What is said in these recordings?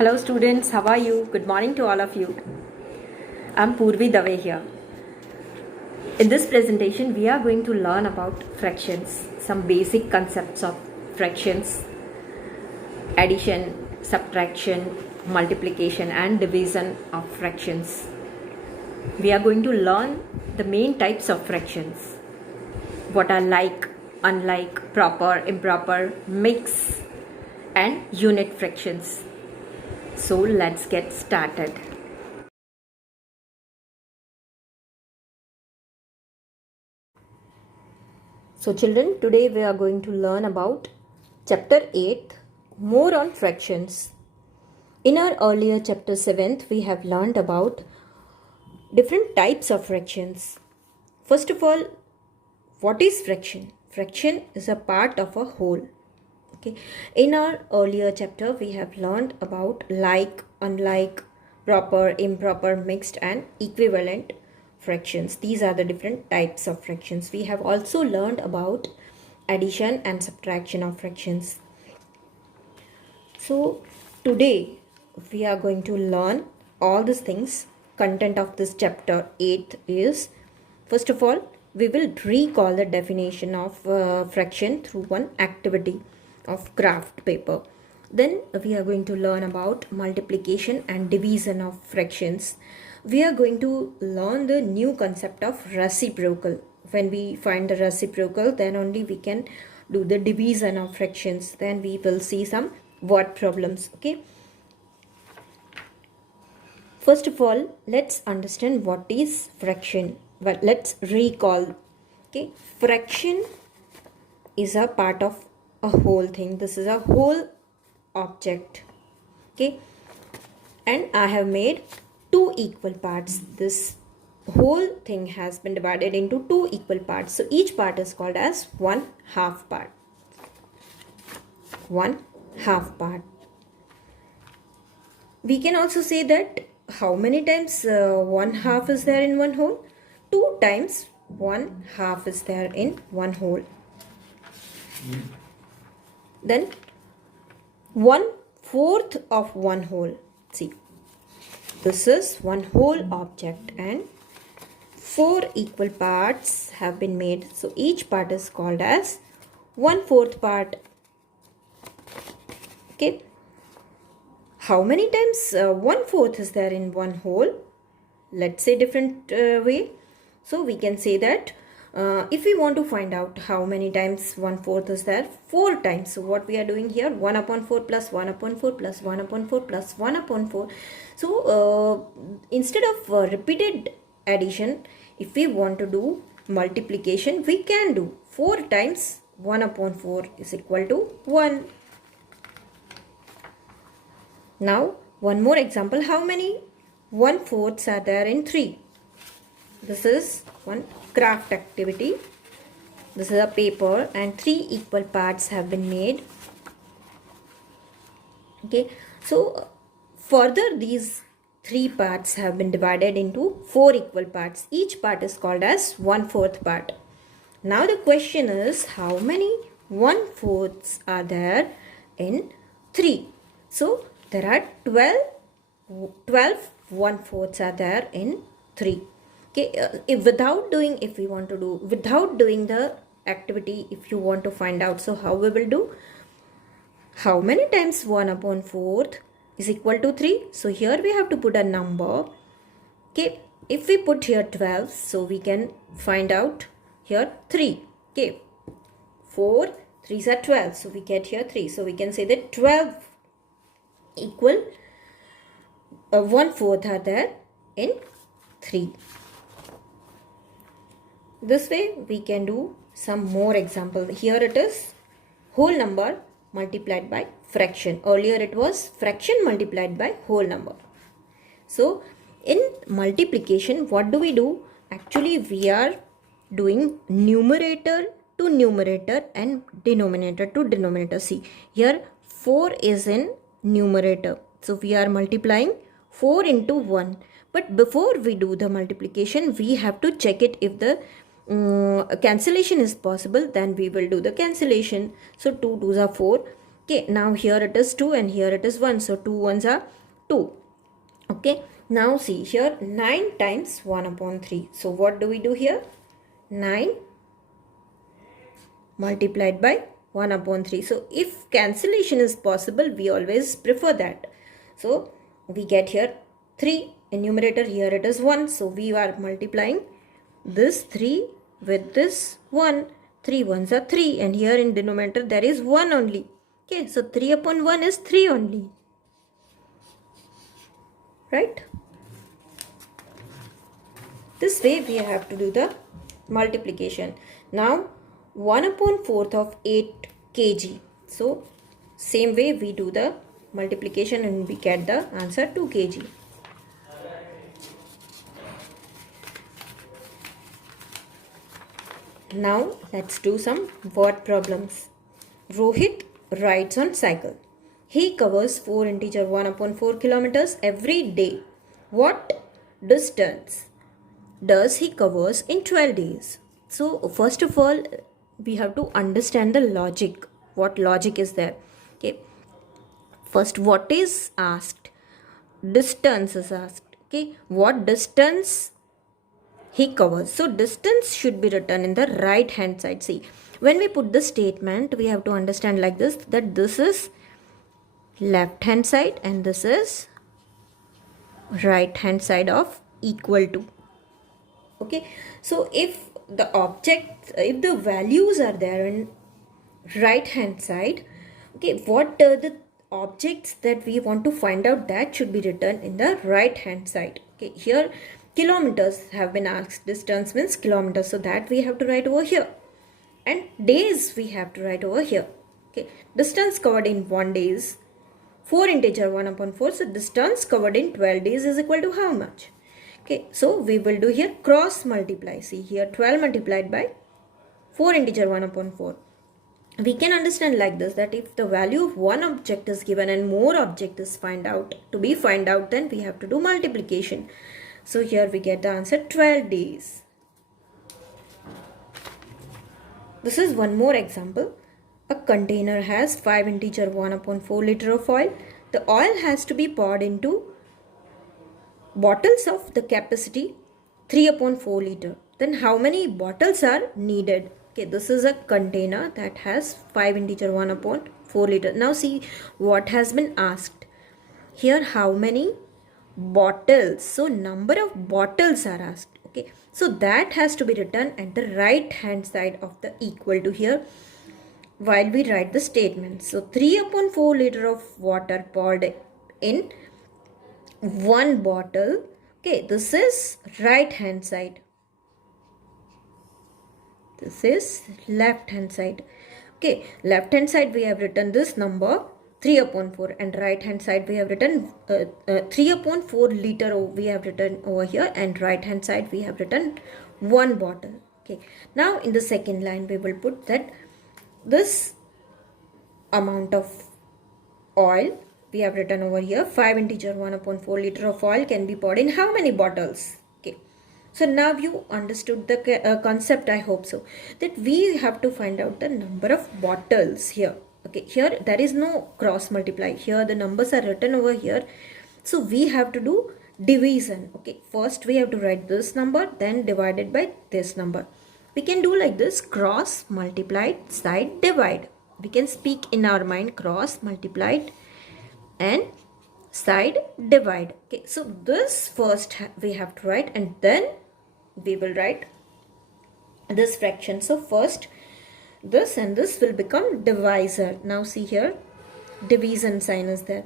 Hello students, how are you? Good morning to all of you. I'm Purvi Dave here. In this presentation, we are going to learn about fractions, some basic concepts of fractions, addition, subtraction, multiplication and division of fractions. We are going to learn the main types of fractions, what are like, unlike, proper, improper, mix and unit fractions. So let's get started. So children, today we are going to learn about chapter 8, more on fractions. In our earlier chapter 7th, we have learned about different types of fractions. First of all, what is fraction? Fraction is a part of a whole. Okay. In our earlier chapter, we have learned about like, unlike, proper, improper, mixed and equivalent fractions. These are the different types of fractions. We have also learned about addition and subtraction of fractions. So today we are going to learn all these things. Content of this chapter 8 is, first of all, we will recall the definition of fraction through one activity of craft paper. Then we are going to learn about multiplication and division of fractions. We are going to learn the new concept of reciprocal. When we find the reciprocal, then only we can do the division of fractions. Then we will see some word problems. Okay. First of all, let's understand what is fraction. Well, let's recall. Okay, fraction is a part of a whole thing. This is a whole object. Okay, and I have made two equal parts. This whole thing has been divided into two equal parts. So each part is called as 1/2 part. 1/2 part. We can also say that how many times 1/2 is there in one whole? 2 times 1/2 is there in one whole. Then 1/4 of one whole. See, this is one whole object and 4 equal parts have been made. So each part is called as 1/4 part. Okay. How many times 1/4 is there in one whole? Let's say different way. So we can say that if we want to find out how many times 1/4 is there, 4 times. So what we are doing here, 1/4 plus 1/4 plus 1/4 plus 1/4. So instead of repeated addition, if we want to do multiplication, we can do 4 times 1/4 is equal to 1. Now one more example. How many 1/4s are there in 3? This is one craft activity. This is a paper and 3 equal parts have been made. Okay, so further these 3 parts have been divided into 4 equal parts. Each part is called as 1/4 part. Now the question is, how many 1/4s are there in 3? So there are 12 1/4s are there in 3. Okay, if we want to do without doing the activity, if you want to find out, so how we will do? How many times 1/4 is equal to 3? So here we have to put a number. Okay, if we put here 12, so we can find out here 3. Okay, 4 3s are 12, so we get here 3. So we can say that 12 equal 1/4 are there in 3. This way we can do some more example. Here it is whole number multiplied by fraction. Earlier it was fraction multiplied by whole number. So in multiplication, what do? Actually we are doing numerator to numerator and denominator to denominator. See, here 4 is in numerator. So we are multiplying 4 into 1. But before we do the multiplication, we have to check it if the cancellation is possible, then we will do the cancellation. So 2 2s are 4. Okay, now here it is 2 and here it is 1. So 2 ones are 2. Okay, now see here 9 times 1 upon 3. So what do we do here? 9 multiplied by 1 upon 3. So if cancellation is possible, we always prefer that. So we get here 3 in numerator, here it is 1. So we are multiplying this 3 with this 1. 3 ones are 3 and here in denominator there is 1 only. Okay, so 3 upon 1 is 3 only. Right? This way we have to do the multiplication. Now 1 upon 4th of 8 kg. So same way we do the multiplication and we get the answer 2 kg. Now let's do some word problems. Rohit rides on cycle. He covers 4 integer 1 upon 4 kilometers every day. What distance does he covers in 12 days? So first of all, we have to understand the logic. What logic is there? Okay. First, what is asked? Distance is asked. Okay. What distance he covers? So distance should be written in the right hand side. See, when we put the statement, we have to understand like this, that this is left hand side and this is right hand side of equal to. Okay, so if the values are there in right hand side, okay, what the objects that we want to find out, that should be written in the right hand side. Okay, here kilometers have been asked, distance means kilometers, so that we have to write over here, and days we have to write over here. Okay, distance covered in 1 day is 4 integer 1 upon 4, so distance covered in 12 days is equal to how much? Okay, so we will do here cross multiply. See here 12 multiplied by 4 integer 1 upon 4. We can understand like this, that if the value of one object is given and more object is find out, then we have to do multiplication. So here we get the answer 12 days. This is one more example. A container has 5 integer 1 upon 4 liter of oil. The oil has to be poured into bottles of the capacity 3 upon 4 liter. Then how many bottles are needed? Okay, this is a container that has 5 integer 1 upon 4 liter. Now see what has been asked. Here how many bottles? So number of bottles are asked. Okay, so that has to be written at the right hand side of the equal to here while we write the statement. So 3 upon 4 liter of water poured in 1 bottle. Okay, this is right hand side. This is left hand side. Okay, left hand side we have written this number 3 upon 4 and right hand side we have written 3 upon 4 liter we have written over here, and right hand side we have written 1 bottle. Okay, now in the second line we will put that this amount of oil we have written over here 5 integer 1 upon 4 liter of oil can be poured in how many bottles? Okay, so now you understood the concept, I hope so, that we have to find out the number of bottles here. Okay, here there is no cross multiply, here the numbers are written over here, so we have to do division. Okay, first we have to write this number, then divided by this number. We can do like this, cross multiplied side divide. We can speak in our mind cross multiplied and side divide. Okay, so this first we have to write and then we will write this fraction. So first this and this will become divisor. Now see here division sign is there.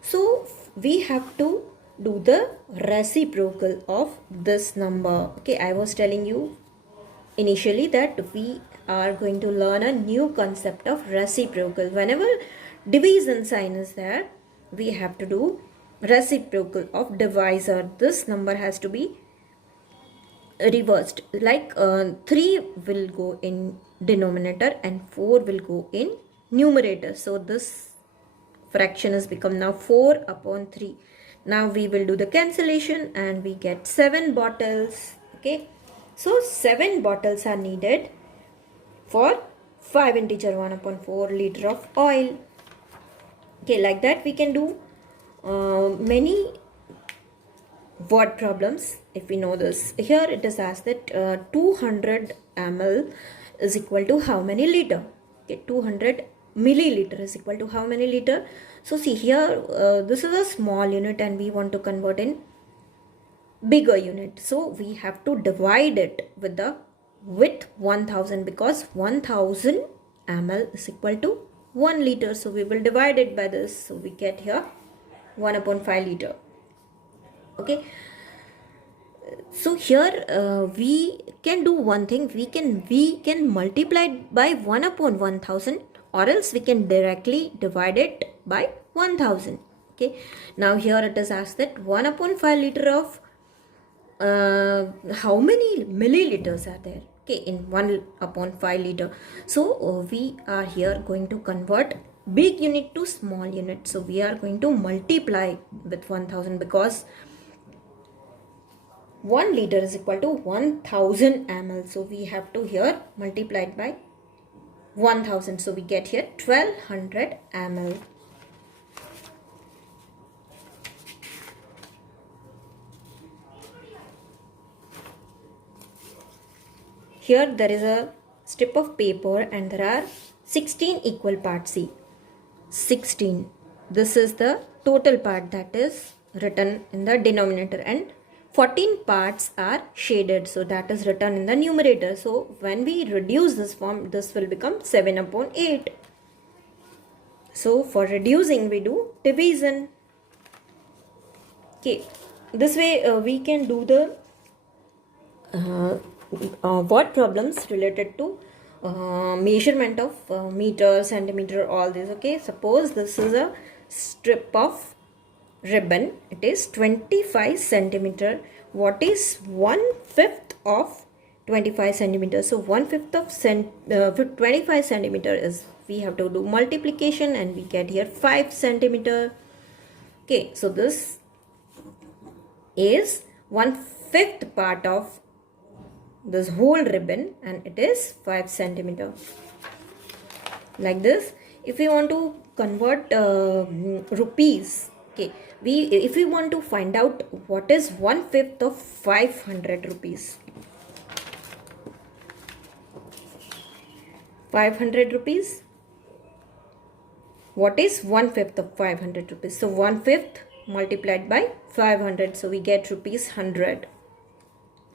So we have to do the reciprocal of this number. Okay, I was telling you initially that we are going to learn a new concept of reciprocal. Whenever division sign is there, we have to do reciprocal of divisor. This number has to be reversed, like 3 will go in denominator and 4 will go in numerator. So this fraction has become now 4 upon 3. Now we will do the cancellation and we get 7 bottles. Okay, so 7 bottles are needed for 5 integer 1 upon 4 liter of oil. Okay, like that we can do many word problems if we know this. Here it is asked that 200 ml is equal to how many liter? Okay, 200 milliliter is equal to how many liter? So see here, this is a small unit and we want to convert in bigger unit. So we have to divide it with 1000, because 1000 ml is equal to 1 liter. So we will divide it by this. So we get here 1 upon 5 liter. Okay, so here we can do one thing. We can multiply it by 1 upon 1000, or else we can directly divide it by 1000. Okay, now here it is asked that 1 upon 5 liter of how many milliliters are there? Okay, in 1 upon 5 liter. So we are here going to convert big unit to small unit. So we are going to multiply with 1000, because 1 liter is equal to 1000 ml. So we have to here multiply it by 1000. So we get here 1200 ml. Here there is a strip of paper and there are 16 equal parts. See, 16. This is the total part that is written in the denominator, and 14 parts are shaded, so that is written in the numerator. So when we reduce this form, this will become 7 upon 8. So for reducing we do division. Okay, this way we can do the word problems related to measurement of meter, centimeter, all this. Okay, suppose this is a strip of ribbon. It is 25 centimeter. What is 1/5 of 25 centimeters? So 1/5 of 25 centimeter is, we have to do multiplication and we get here 5 centimeter. Okay, so this is 1/5 part of this whole ribbon and it is 5 centimeter. Like this, if we want to convert rupees, okay, if we want to find out what is 1/5 of 500 rupees, 500 rupees, what is 1/5 of 500 rupees? So 1/5 multiplied by 500, so we get rupees 100.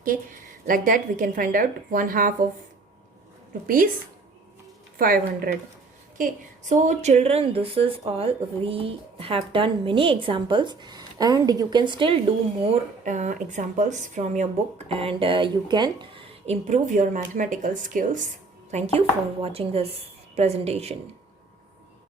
Okay, like that we can find out 1/2 of rupees 500. Okay, so children, this is all. We have done many examples and you can still do more examples from your book, and you can improve your mathematical skills. Thank you for watching this presentation.